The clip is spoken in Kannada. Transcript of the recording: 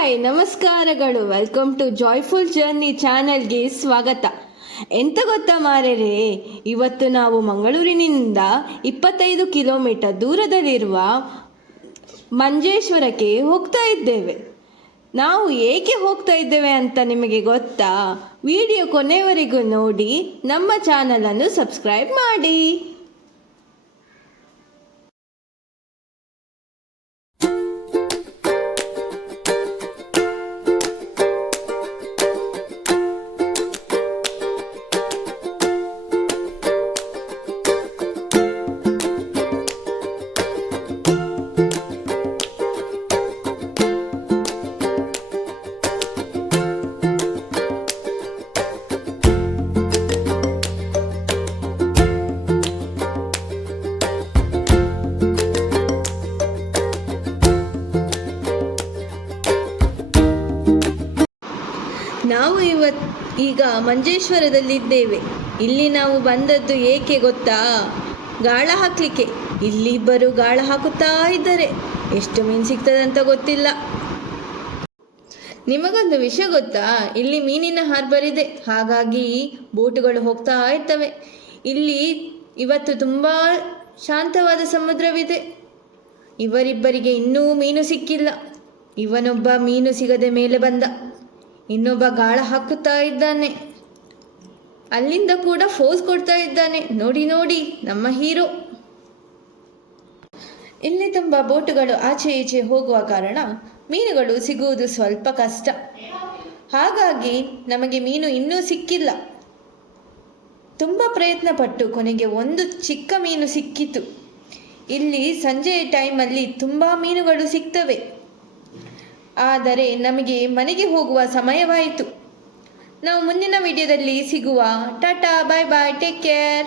ಹಾಯ್ ನಮಸ್ಕಾರಗಳು. ವೆಲ್ಕಮ್ ಟು ಜಾಯ್ಫುಲ್ ಜರ್ನಿ ಚಾನೆಲ್ಗೆ ಸ್ವಾಗತ. ಎಂತ ಗೊತ್ತಾ ಮಾರೇರೆ, ಇವತ್ತು ನಾವು ಮಂಗಳೂರಿನಿಂದ 25 ಕಿಲೋಮೀಟರ್ ದೂರದಲ್ಲಿರುವ ಮಂಜೇಶ್ವರಕ್ಕೆ ಹೋಗ್ತಾ ಇದ್ದೇವೆ. ನಾವು ಏಕೆ ಹೋಗ್ತಾ ಇದ್ದೇವೆ ಅಂತ ನಿಮಗೆ ಗೊತ್ತಾ? ವಿಡಿಯೋ ಕೊನೆಯವರೆಗೂ ನೋಡಿ, ನಮ್ಮ ಚಾನಲನ್ನು ಸಬ್ಸ್ಕ್ರೈಬ್ ಮಾಡಿ. ನಾವು ಈಗ ಮಂಜೇಶ್ವರದಲ್ಲಿದ್ದೇವೆ. ಇಲ್ಲಿ ನಾವು ಬಂದದ್ದು ಏಕೆ ಗೊತ್ತಾ? ಗಾಳ ಹಾಕಲಿಕ್ಕೆ. ಇಲ್ಲಿ ಇಬ್ಬರು ಗಾಳ ಹಾಕುತ್ತಾ ಇದ್ದಾರೆ. ಎಷ್ಟು ಮೀನು ಸಿಗ್ತದಂತ ಗೊತ್ತಿಲ್ಲ. ನಿಮಗೊಂದು ವಿಷಯ ಗೊತ್ತಾ? ಇಲ್ಲಿ ಮೀನಿನ ಹಾರ್ಬರ್ ಇದೆ, ಹಾಗಾಗಿ ಬೋಟುಗಳು ಹೋಗ್ತಾ ಇರ್ತವೆ. ಇಲ್ಲಿ ಇವತ್ತು ತುಂಬ ಶಾಂತವಾದ ಸಮುದ್ರವಿದೆ. ಇವರಿಬ್ಬರಿಗೆ ಇನ್ನೂ ಮೀನು ಸಿಕ್ಕಿಲ್ಲ. ಇವನೊಬ್ಬ ಮೀನು ಸಿಗದೆ ಮೇಲೆ ಬಂದ, ಇನ್ನೊಬ್ಬ ಗಾಳ ಹಾಕುತ್ತಾ ಇದ್ದಾನೆ. ಅಲ್ಲಿಂದ ಕೂಡ ಫೋಸ್ ಕೊಡ್ತಾ ಇದ್ದಾನೆ. ನೋಡಿ ನೋಡಿ, ನಮ್ಮ ಹೀರೋ. ಇಲ್ಲಿ ತುಂಬ ಬೋಟುಗಳು ಆಚೆ ಈಚೆ ಹೋಗುವ ಕಾರಣ ಮೀನುಗಳು ಸಿಗುವುದು ಸ್ವಲ್ಪ ಕಷ್ಟ. ಹಾಗಾಗಿ ನಮಗೆ ಮೀನು ಇನ್ನೂ ಸಿಕ್ಕಿಲ್ಲ. ತುಂಬ ಪ್ರಯತ್ನ ಪಟ್ಟು ಕೊನೆಗೆ ಒಂದು ಚಿಕ್ಕ ಮೀನು ಸಿಕ್ಕಿತು. ಇಲ್ಲಿ ಸಂಜೆಯ ಟೈಮಲ್ಲಿ ತುಂಬ ಮೀನುಗಳು ಸಿಗ್ತವೆ. ಆದರೆ ನಮಗೆ ಮನೆಗೆ ಹೋಗುವ ಸಮಯವಾಯಿತು. ನಾವು ಮುಂದಿನ ವಿಡಿಯೋದಲ್ಲಿ ಸಿಗುವ. ಟಾಟಾ, ಬಾಯ್ ಬಾಯ್, ಟೇಕ್ ಕೇರ್.